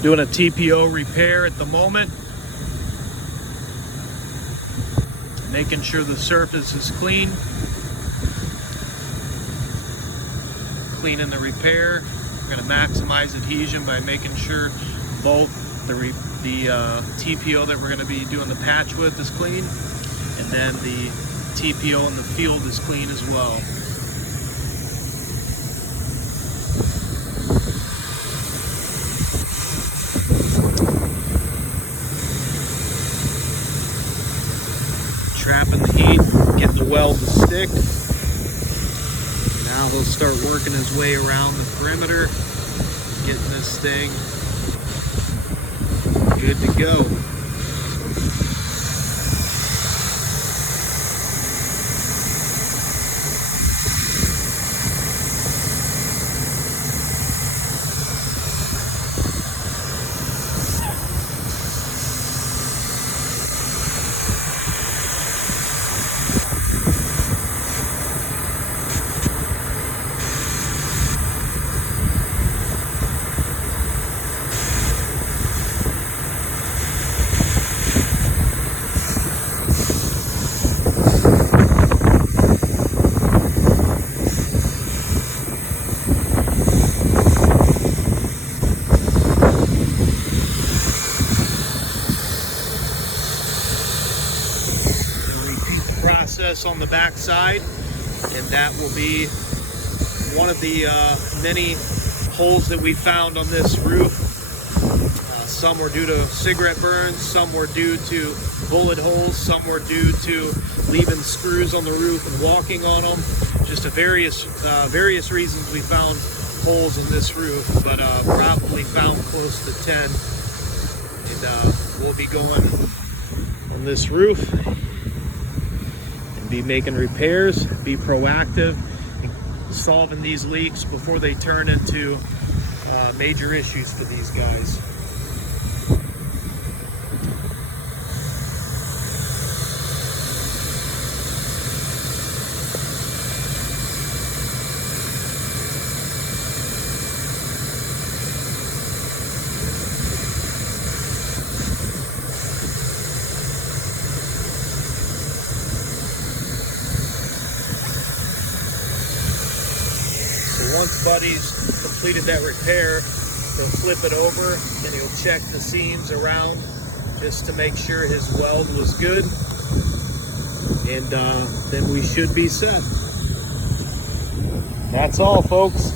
Doing a TPO repair at the moment. Making sure the surface is clean. Cleaning the repair. We're going to maximize adhesion by making sure both the TPO that we're going to be doing the patch with is clean, and then the TPO in the field is clean as well. Trapping the heat, getting the weld to stick. Now he'll start working his way around the perimeter, getting this thing good to go. Process on the back side, and that will be one of the many holes that we found on this roof. Some were due to cigarette burns, some were due to bullet holes, some were due to leaving screws on the roof and walking on them. Just various reasons we found holes in this roof, but probably found close to 10. And we'll be going on this roof, be making repairs, be proactive in solving these leaks before they turn into major issues for these guys. Once Buddy's completed that repair, he'll flip it over and he'll check the seams around just to make sure his weld was good, and then we should be set. That's all, folks.